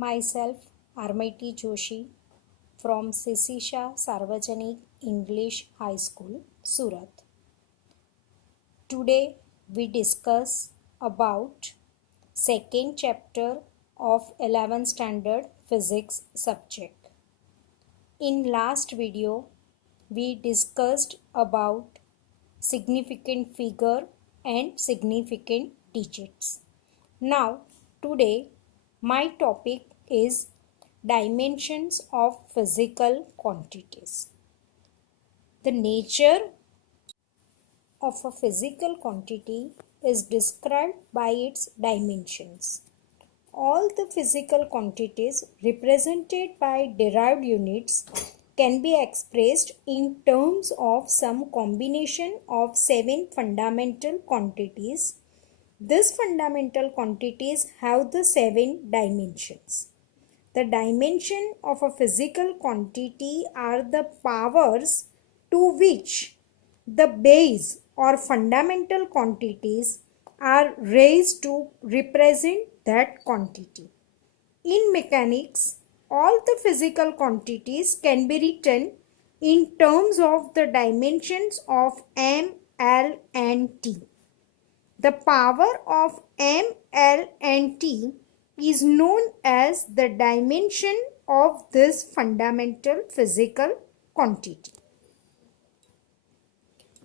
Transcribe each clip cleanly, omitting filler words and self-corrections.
Myself, Armaity Joshi from Sisisha Sarvajanik English High School, Surat. Today we discuss about second chapter of 11th standard physics subject. In last video we discussed about significant figure and significant digits. Now today my topic is dimensions of physical quantities. The nature of a physical quantity is described by its dimensions. All the physical quantities represented by derived units can be expressed in terms of some combination of 7 fundamental quantities. These fundamental quantities have the 7 dimensions. The dimension of a physical quantity are the powers to which the base or fundamental quantities are raised to represent that quantity. In mechanics, all the physical quantities can be written in terms of the dimensions of m, l and t. The power of m, l and t is known as the dimension of this fundamental physical quantity.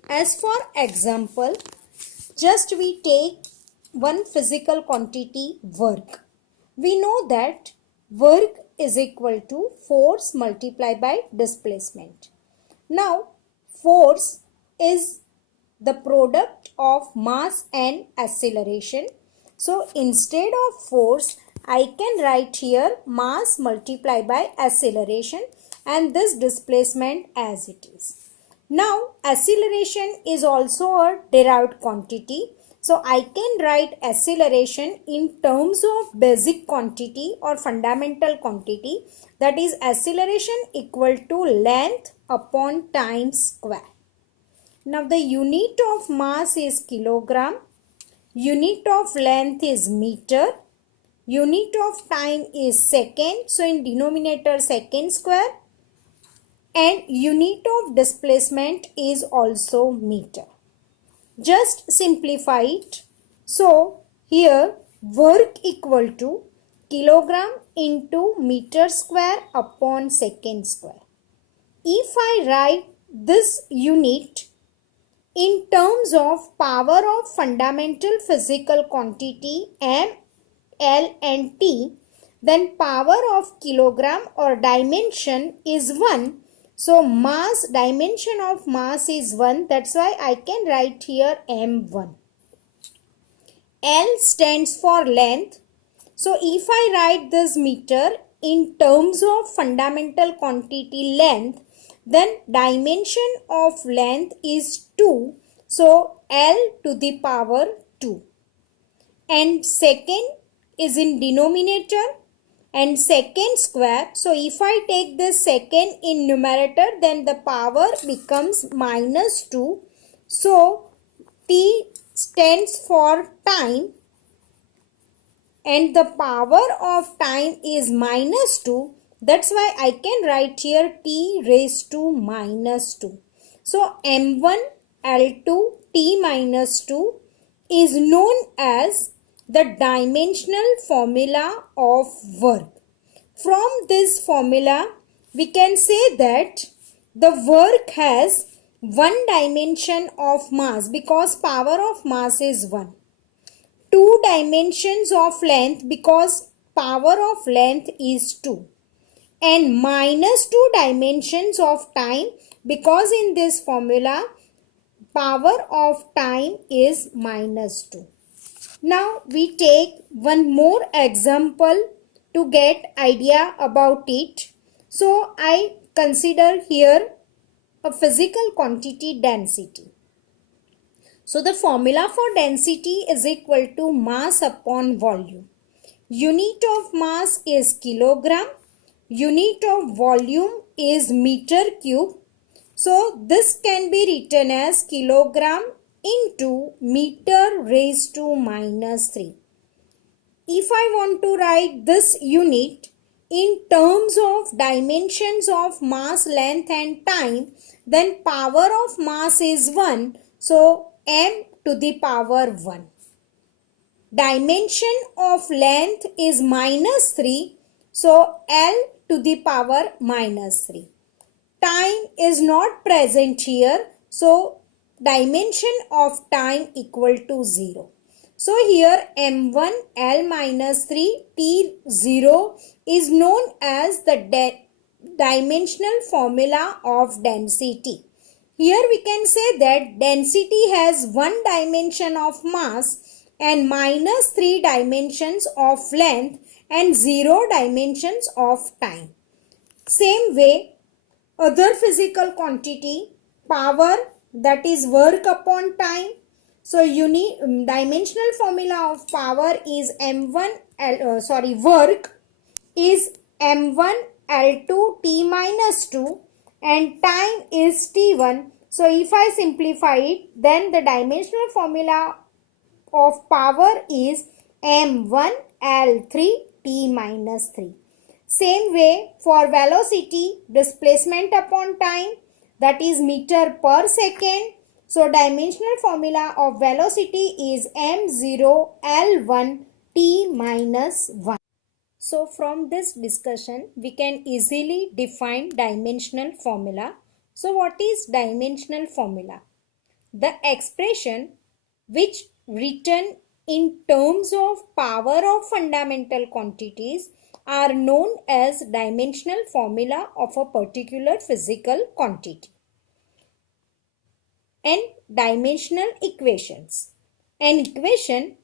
As for example, just we take one physical quantity work. We know that work is equal to force multiplied by displacement. Now, force is the product of mass and acceleration. So, instead of force, I can write here mass multiplied by acceleration and this displacement as it is. Now, acceleration is also a derived quantity. So, I can write acceleration in terms of basic quantity or fundamental quantity, that is acceleration equal to length upon time square. Now, the unit of mass is kilogram, unit of length is meter, unit of time is second, so in denominator second square, and unit of displacement is also meter. Just simplify it. So here work equal to kilogram into meter square upon second square. If I write this unit in terms of power of fundamental physical quantity m, l and t, then power of kilogram or dimension is 1. So mass, dimension of mass is 1. That's why I can write here m1. L stands for length. So if I write this meter in terms of fundamental quantity length, then dimension of length is 2. So L to the power 2. And second is in denominator and second square. So if I take this second in numerator, then the power becomes minus 2. So T stands for time and the power of time is minus 2. That's why I can write here T raised to minus 2. So M1 L2 T minus 2 is known as the dimensional formula of work. From this formula, we can say that the work has one dimension of mass because power of mass is 1. 2 dimensions of length because power of length is 2. And minus 2 dimensions of time because in this formula, power of time is minus 2. Now we take one more example to get idea about it. So I consider here a physical quantity density. So the formula for density is equal to mass upon volume. Unit of mass is kilogram. Unit of volume is meter cube. So this can be written as kilogram into meter raised to minus 3. if I want to write this unit in terms of dimensions of mass, length and time, then power of mass is 1. So m to the power 1. Dimension of length is -3. So L to the power -3. Time is not present here. So dimension of time equal to 0. So here m1 L minus 3 T0 is known as the dimensional formula of density. Here we can say that density has one dimension of mass and -3 dimensions of length and 0 dimensions of time. Same way, other physical quantity, power, that is work upon time. So dimensional formula of power is work is m1 L2 T minus 2 and time is T1. So if I simplify it, then the dimensional formula of power is m1 L3 T minus 3. Same way for velocity, displacement upon time, that is meter per second. So dimensional formula of velocity is m0 L1 T minus 1. So from this discussion, we can easily define dimensional formula. So what is dimensional formula? The expression which written in terms of power of fundamental quantities are known as dimensional formula of a particular physical quantity. And dimensional equations. An equation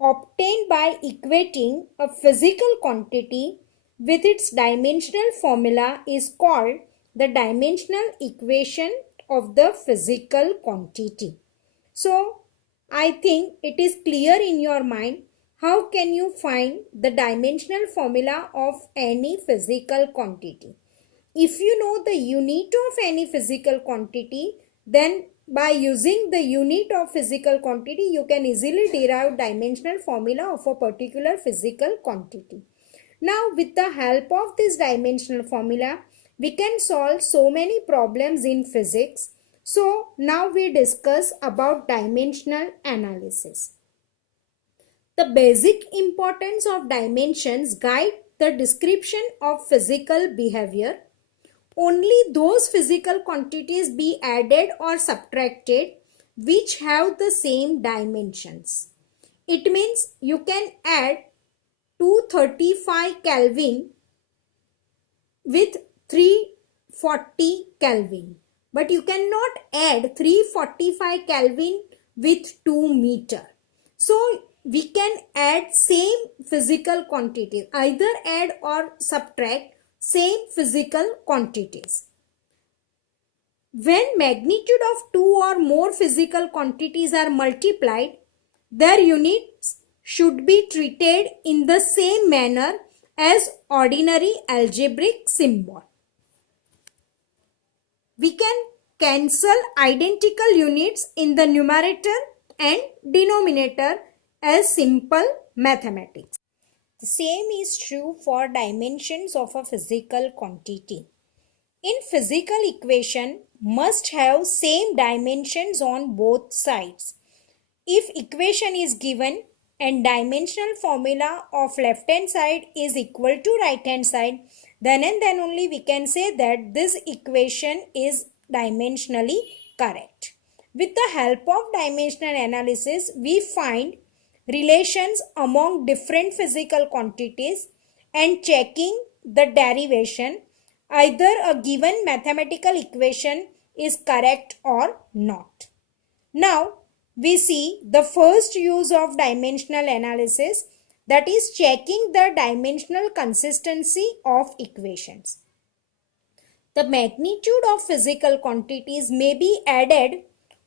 obtained by equating a physical quantity with its dimensional formula is called the dimensional equation of the physical quantity. So, I think it is clear in your mind how can you find the dimensional formula of any physical quantity. If you know the unit of any physical quantity, then by using the unit of physical quantity, you can easily derive dimensional formula of a particular physical quantity. Now, with the help of this dimensional formula, we can solve so many problems in physics. So, now we discuss about dimensional analysis. The basic importance of dimensions guide the description of physical behavior. Only those physical quantities be added or subtracted which have the same dimensions. It means you can add 235 Kelvin with 340 Kelvin. But you cannot add 345 Kelvin with 2 meter. So we can add same physical quantities, either add or subtract same physical quantities. When magnitude of two or more physical quantities are multiplied, their units should be treated in the same manner as ordinary algebraic symbol. We can cancel identical units in the numerator and denominator as simple mathematics. The same is true for dimensions of a physical quantity. In physical equation must have same dimensions on both sides. If equation is given and dimensional formula of left hand side is equal to right hand side, then and then only we can say that this equation is dimensionally correct. With the help of dimensional analysis, we find relations among different physical quantities and checking the derivation, either a given mathematical equation is correct or not. Now, we see the first use of dimensional analysis, that is checking the dimensional consistency of equations. The magnitude of physical quantities may be added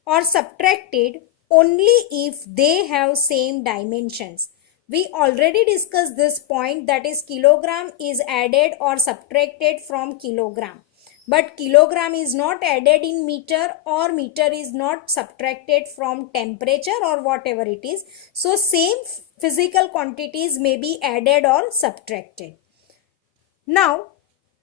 or subtracted only if they have same dimensions. We already discussed this point, that is kilogram is added or subtracted from kilogram. but kilogram is not added in meter, or meter is not subtracted from temperature or whatever it is. So same physical quantities may be added or subtracted. Now,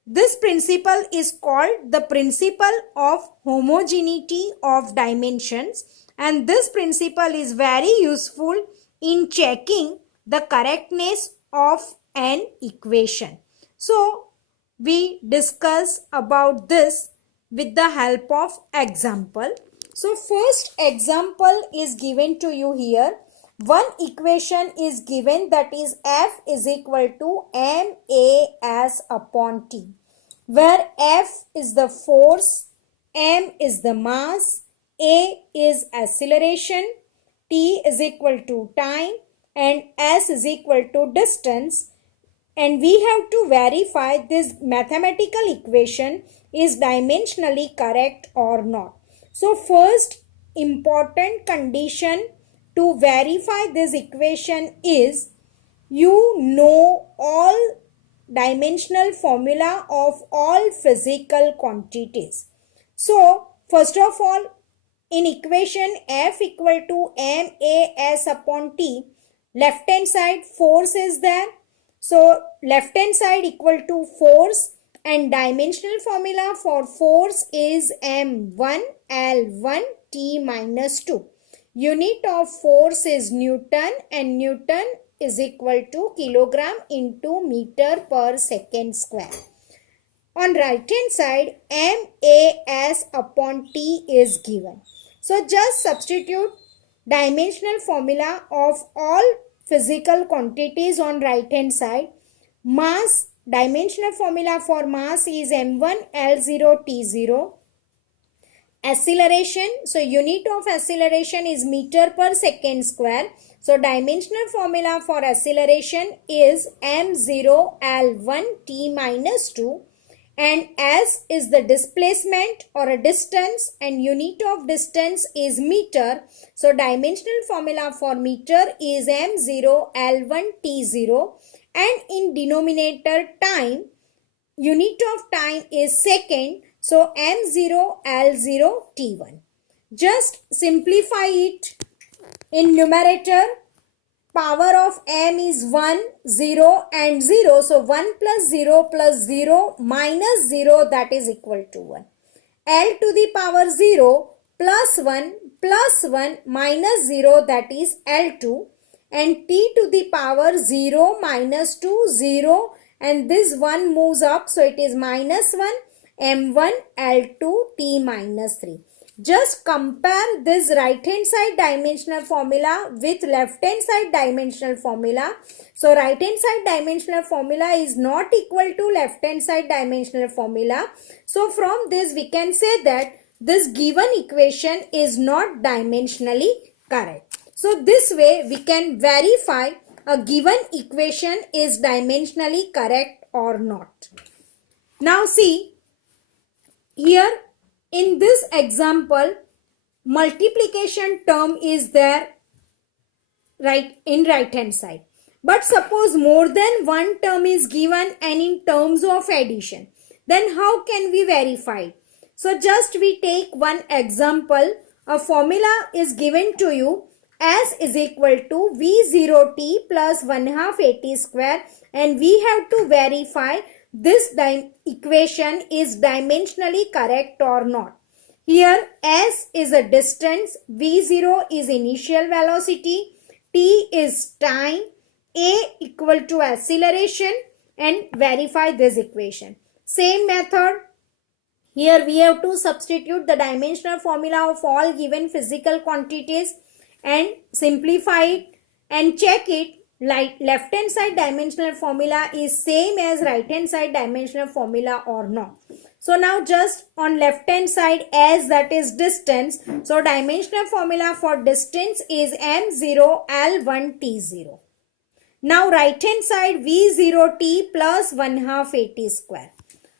this principle is called the principle of homogeneity of dimensions, and this principle is very useful in checking the correctness of an equation. So, we discuss about this with the help of example. So, first example is given to you here. One equation is given, that is F is equal to MAS upon T, where F is the force, M is the mass, A is acceleration, T is equal to time, and S is equal to distance. And we have to verify this mathematical equation is dimensionally correct or not. So first important condition to verify this equation is you know all dimensional formula of all physical quantities. So first of all, in equation F equal to MAS upon T, left hand side force is there. So left hand side equal to force, and dimensional formula for force is M1 L1 T minus 2. Unit of force is Newton, and Newton is equal to kilogram into meter per second square. On right hand side, MAS upon T is given. So just substitute dimensional formula of all physical quantities on right hand side. Mass, dimensional formula for mass is M1 L0 T0. Acceleration, so unit of acceleration is meter per second square. So dimensional formula for acceleration is M0 L1 T minus 2. And S is the displacement or a distance, and unit of distance is meter. So dimensional formula for meter is M0 L1 T0. And in denominator time, unit of time is second. So M0 L0 T1. Just simplify it. In numerator, power of M is 1, 0 and 0. So 1 plus 0 minus 0, that is equal to 1. L to the power 0 plus 1 minus 0, that is L2. And T to the power 0 minus 2, 0. And this 1 moves up, so it is minus 1. M1 L2 T minus 3. Just compare this right hand side dimensional formula with left hand side dimensional formula. So right hand side dimensional formula is not equal to left hand side dimensional formula. So from this we can say that this given equation is not dimensionally correct. So this way we can verify a given equation is dimensionally correct or not. Now see, here in this example, multiplication term is there in right hand side. But suppose more than one term is given and in terms of addition, then how can we verify? So just we take one example. A formula is given to you. S is equal to V0t plus 1 half AT square, and we have to verify this equation is dimensionally correct or not. Here S is a distance, V0 is initial velocity, T is time, A equal to acceleration, and verify this equation. Same method. Here we have to substitute the dimensional formula of all given physical quantities and simplify it and check it. Like left hand side dimensional formula is same as right hand side dimensional formula or not. So now just on left hand side, as that is distance, so dimensional formula for distance is M0 L1 T0. Now right hand side V0t plus 1 half AT square.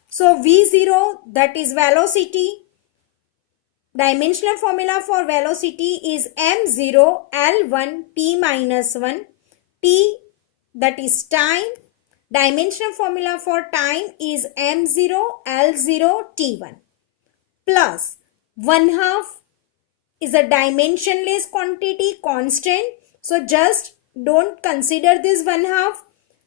So V0, that is velocity. Dimensional formula for velocity is M0 L1 T minus 1. T, that is time. dimensional formula for time is m0 l0 t1 plus 1/2 is a dimensionless quantity constant. So just don't consider this 1/2.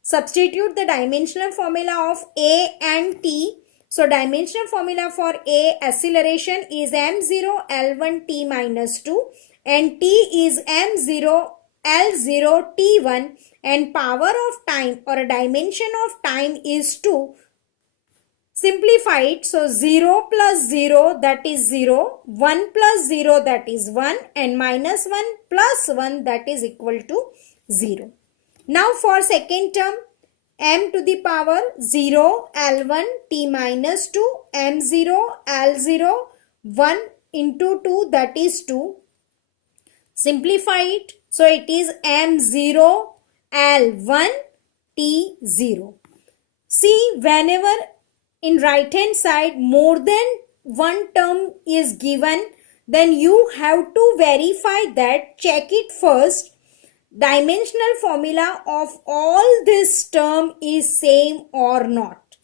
Substitute the dimensional formula of A and T. So dimensional formula for A acceleration is m0 l1 t minus 2 and T is m0 l0 t1 and power of time or a dimension of time is 2. Simplify it. So 0 plus 0 that is 0, 1 plus 0 that is 1 and minus 1 plus 1 that is equal to 0. Now for second term, m to the power 0 l1 t minus 2 m0 l0 1 into 2 that is 2. Simplify it. So it is m0 l1 t0. See, whenever in right hand side more than one term is given, then you have to verify that, check it first. Dimensional formula of all this term is same or not.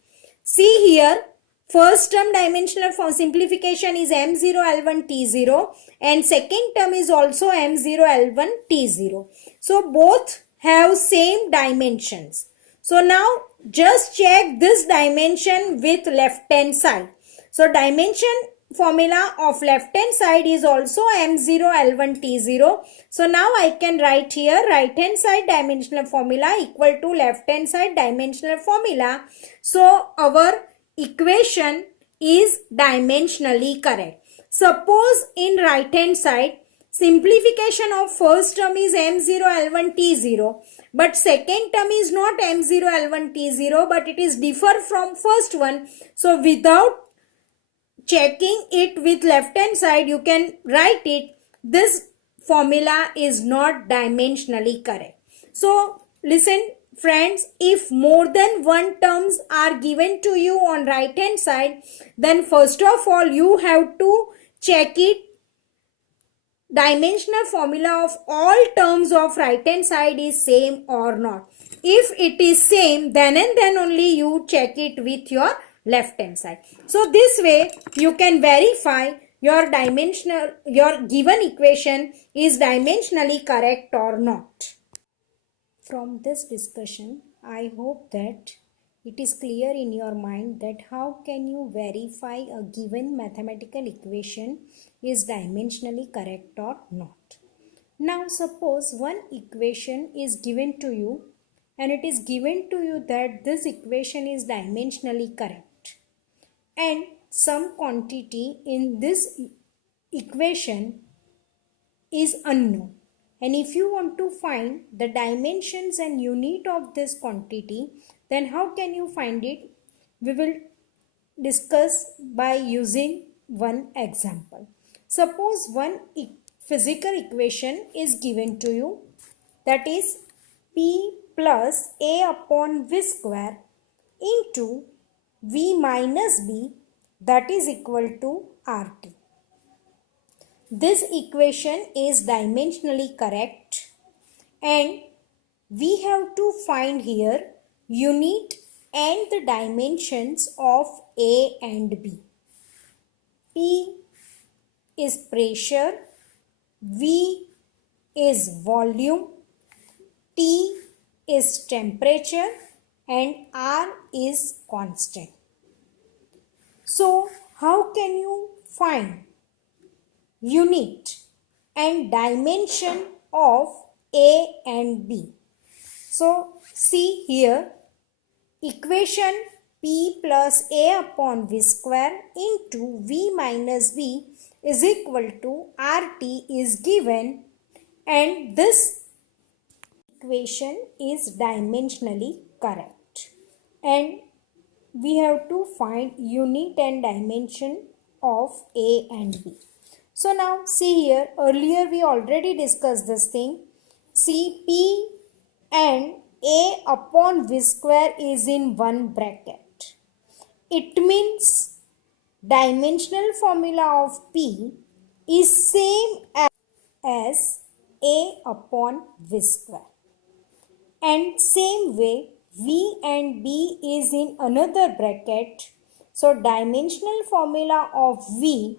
See here, first term dimensional form simplification is m0 l1 t0 and second term is also m0 l1 t0. So both have same dimensions. So now just check this dimension with left hand side. So dimension formula of left hand side is also m0 l1 t0. So now I can write here right hand side dimensional formula equal to left hand side dimensional formula. So our equation is dimensionally correct. Suppose in right hand side simplification of first term is m0 l1 t0 but second term is not m0 l1 t0 but it is differ from first one. So without checking it with left hand side you can write it, this formula is not dimensionally correct. So listen friends, if more than one terms are given to you on right hand side, then first of all you have to check it dimensional formula of all terms of right hand side is same or not. If it is same, then and then only you check it with your left hand side. So this way you can verify your given equation is dimensionally correct or not. From this discussion, I hope that it is clear in your mind that how can you verify a given mathematical equation is dimensionally correct or not. Now suppose one equation is given to you and it is given to you that this equation is dimensionally correct and some quantity in this equation is unknown. And if you want to find the dimensions and unit of this quantity, then how can you find it? We will discuss by using one example. Suppose one physical equation is given to you, that is P plus A upon V square into V minus B, that is equal to RT. This equation is dimensionally correct and we have to find here unit and the dimensions of A and B. P is pressure, V is volume, T is temperature and R is constant. So how can you find unit and dimension of A and B? So see here, equation P plus A upon V square into V minus B is equal to RT is given and this equation is dimensionally correct and we have to find unit and dimension of A and B. So now see here, earlier we already discussed this thing. See, P and A upon V square is in one bracket. It means dimensional formula of P is same as A upon V square. And same way V and B is in another bracket. So dimensional formula of V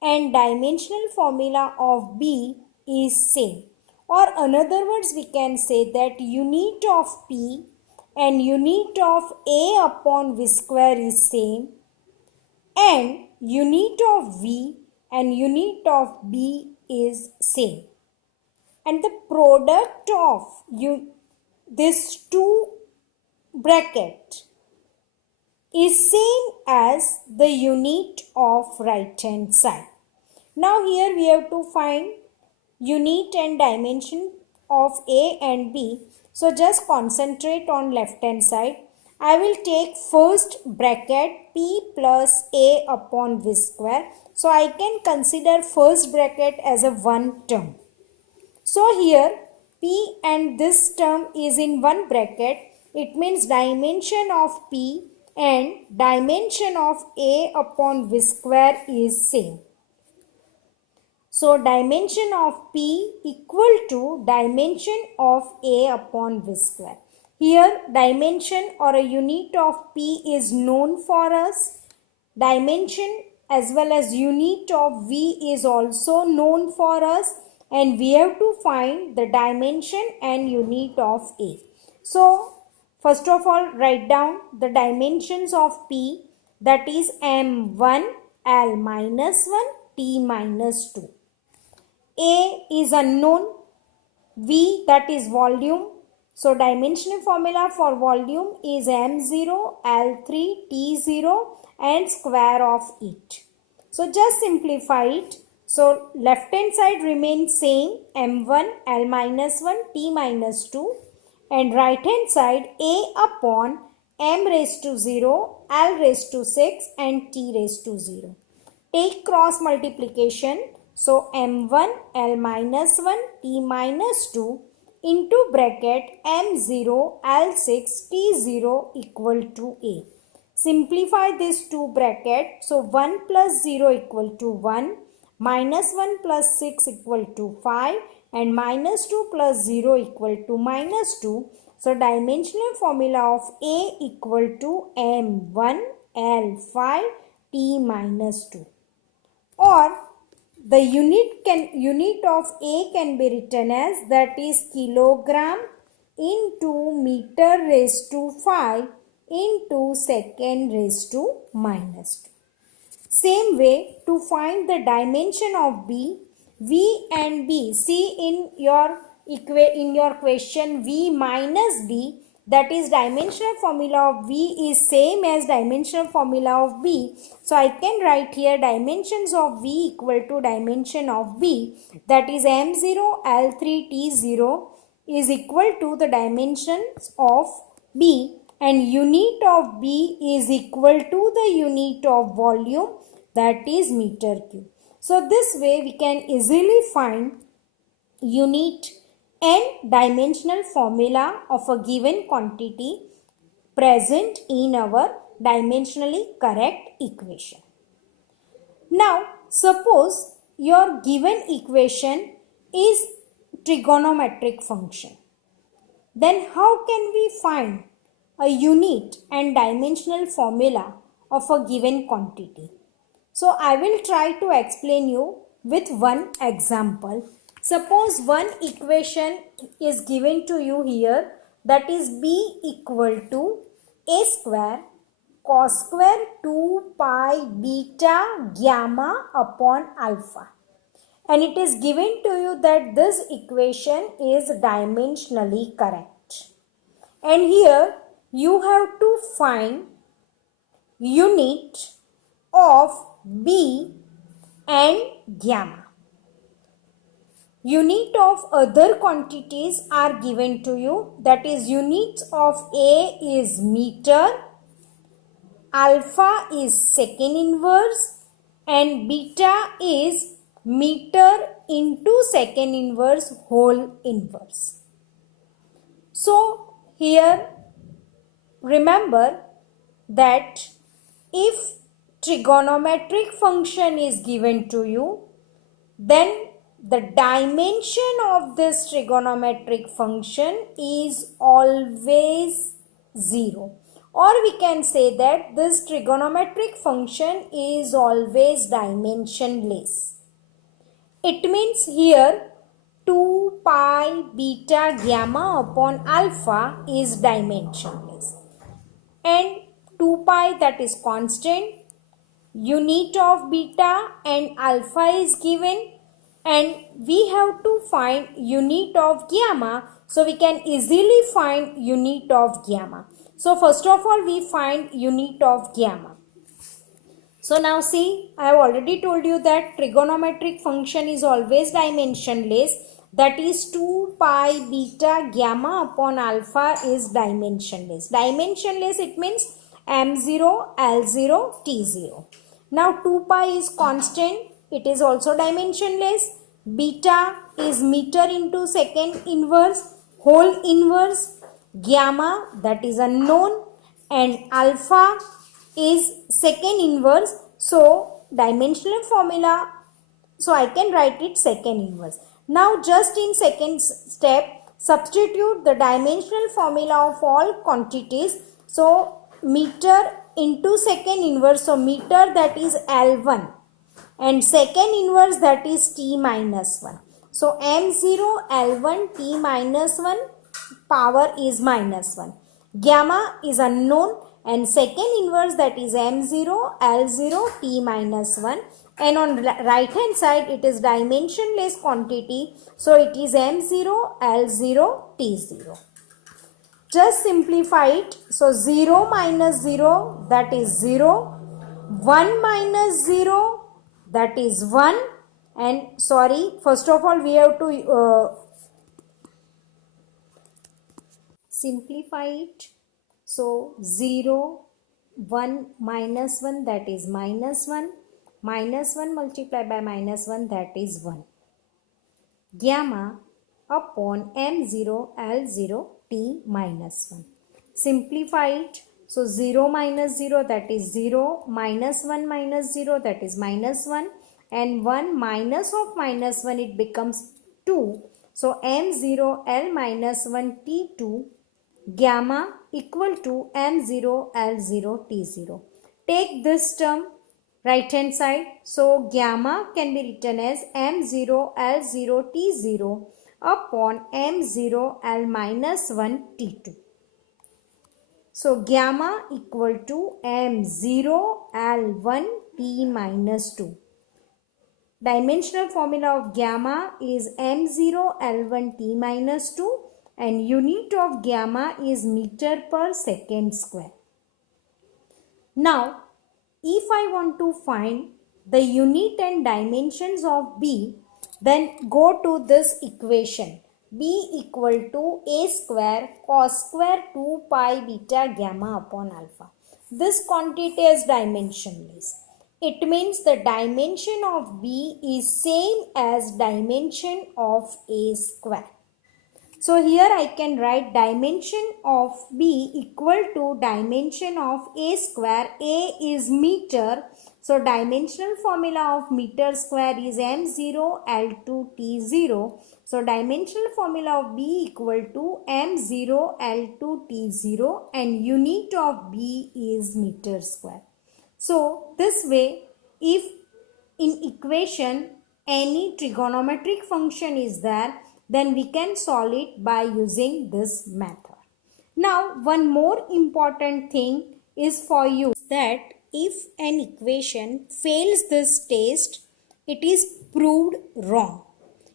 and dimensional formula of B is same. Or in other words, we can say that unit of P and unit of A upon V square is same, and unit of V and unit of B is same. And the product of these two bracket is same as the unit of right hand side. Now here we have to find unit and dimension of A and B. So just concentrate on left hand side. I will take first bracket P plus A upon V square. So I can consider first bracket as a one term. So here P and this term is in one bracket. It means dimension of P and dimension of A upon V square is same. So dimension of P equal to dimension of A upon V square. Here dimension or a unit of P is known for us. Dimension as well as unit of V is also known for us, and we have to find the dimension and unit of A. So first of all, write down the dimensions of P, that is M1, L minus 1, T minus 2. A is unknown, V that is volume. So dimensional formula for volume is M0, L3, T0 and square of it. So just simplify it. So left hand side remains same, M1, L minus 1, T minus 2, and right hand side A upon M raised to 0, L raised to 6 and T raised to 0. Take cross multiplication. So M1 L minus 1 T minus 2 into bracket M0 L6 T0 equal to A. Simplify these two brackets. So 1 plus 0 equal to 1, minus 1 plus 6 equal to 5 and minus 2 plus 0 equal to minus 2. So dimensional formula of A equal to M1 L5 T minus 2. Or the unit of A can be written as, that is kilogram into meter raised to 5 into second raised to minus 2. Same way, to find the dimension of B, V and B, see in your question V minus B, that is dimensional formula of V is same as dimensional formula of B. So I can write here dimensions of V equal to dimension of B, that is M0 L3 T0 is equal to the dimensions of B, and unit of B is equal to the unit of volume, that is meter cube. So this way we can easily find unit and dimensional formula of a given quantity present in our dimensionally correct equation. Now suppose your given equation is trigonometric function. Then how can we find a unit and dimensional formula of a given quantity? So I will try to explain you with one example. Suppose one equation is given to you here, that is B equal to A square cos square 2 pi beta gamma upon alpha. And it is given to you that this equation is dimensionally correct. And here you have to find unit of B and gamma. Unit of other quantities are given to you, that is units of A is meter, alpha is second inverse and beta is meter into second inverse whole inverse. So here remember that if trigonometric function is given to you, then the dimension of this trigonometric function is always 0. Or we can say that this trigonometric function is always dimensionless. It means here 2 pi beta gamma upon alpha is dimensionless. And 2 pi, that is constant, unit of beta and alpha is given, and we have to find unit of gamma, so we can easily find unit of gamma. So first of all we find unit of gamma. So now see, I have already told you that trigonometric function is always dimensionless, that is 2 pi beta gamma upon alpha is dimensionless. Dimensionless, it means m0, l0, t0. Now 2 pi is constant, it is also dimensionless. Beta is meter into second inverse, whole inverse. Gamma, that is unknown, and alpha is second inverse. So dimensional formula, so I can write it second inverse. Now just in second step, substitute the dimensional formula of all quantities. So meter into second inverse, so meter, that is L1, and second inverse, that is t minus 1. So m0 L1 t minus 1 power is minus 1. Gamma is unknown, and second inverse, that is m0 L0 t minus 1. And on right hand side it is dimensionless quantity, so it is m0 L0 t0. Just simplify it. So 0 minus 0, that is 0. 1 minus 0, that is 1. And sorry, first of all we have to simplify it. So 0, 1 minus 1, that is minus 1. Minus 1 multiplied by minus 1, that is 1. Gamma upon m0 L0 t minus 1. Simplify it. So 0 minus 0, that is 0. Minus 1 minus 0, that is minus 1. And 1 minus of minus 1, it becomes 2. So m0 L minus 1 t2 gamma equal to m0 L0 t0. Take this term right hand side. So gamma can be written as m0 L0 t0 upon m0 L minus 1 t2. So gamma equal to m0 L1 t minus 2. Dimensional formula of gamma is m0 L1 t minus 2, and unit of gamma is meter per second square. Now, if I want to find the unit and dimensions of B, then go to this equation. B equal to a square cos square 2 pi beta gamma upon alpha. This quantity is dimensionless. It means the dimension of B is same as dimension of A square. So here I can write dimension of B equal to dimension of A square. A is meter. So dimensional formula of meter square is m0 L2 t0. So dimensional formula of B equal to m0 L2 t0, and unit of B is meter square. So this way, if in equation any trigonometric function is there, then we can solve it by using this method. Now, one more important thing is for you, that if an equation fails this test, it is proved wrong.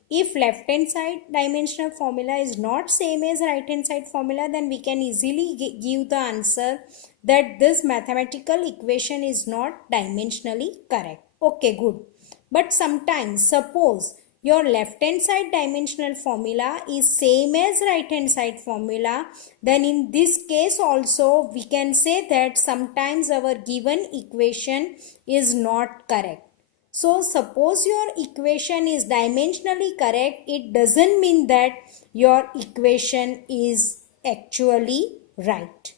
If left hand side dimensional formula is not same as right hand side formula, then we can easily give the answer that this mathematical equation is not dimensionally correct. Okay, good. But sometimes suppose your left hand side dimensional formula is same as right hand side formula, then in this case also we can say that sometimes our given equation is not correct. So suppose your equation is dimensionally correct, it doesn't mean that your equation is actually right.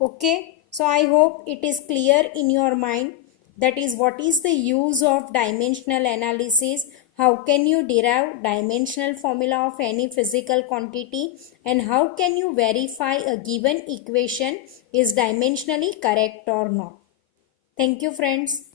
Okay, so I hope it is clear in your mind that is what is the use of dimensional analysis, how can you derive dimensional formula of any physical quantity, and how can you verify a given equation is dimensionally correct or not. Thank you friends.